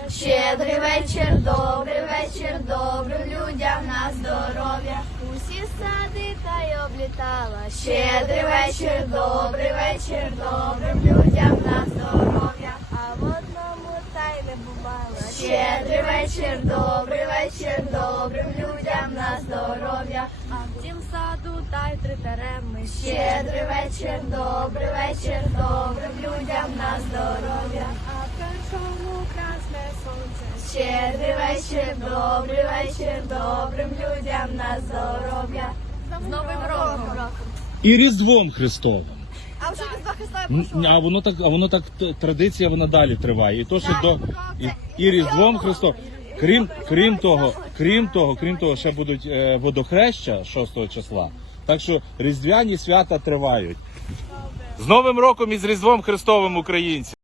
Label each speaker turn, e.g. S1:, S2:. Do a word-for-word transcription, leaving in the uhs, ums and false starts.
S1: Щедрий вечір, добрий вечір, добрим людям на здоров'я. Усі сади та й облітала. Щедрий вечір, добрий вечір, добрим людям на здоров'я. А в одному та й не бувала. Щедрий вечір, добрий вечір, добрим людям на здоров'я. А в тім саду та й тритареми. Щедрий вечір, добрий вечір, добрим людям на здоров'я. А в першому красне сонце. Щедрий вечір, добрий вечір, добрим людям на здоров'я. З Новим роком!
S2: І Різдвом Христовим.
S1: А вже Різдва Христове
S2: М,
S1: пройшло.
S2: А воно так, а воно так т- традиція, вона далі триває. І то, що
S1: Так,
S2: до і, і Різдвом Христовим. Крім, крім того, крім того, крім того, ще будуть е, водохреща шостого числа. Так що різдвяні свята тривають. З Новим роком і з Різдвом Христовим, українці!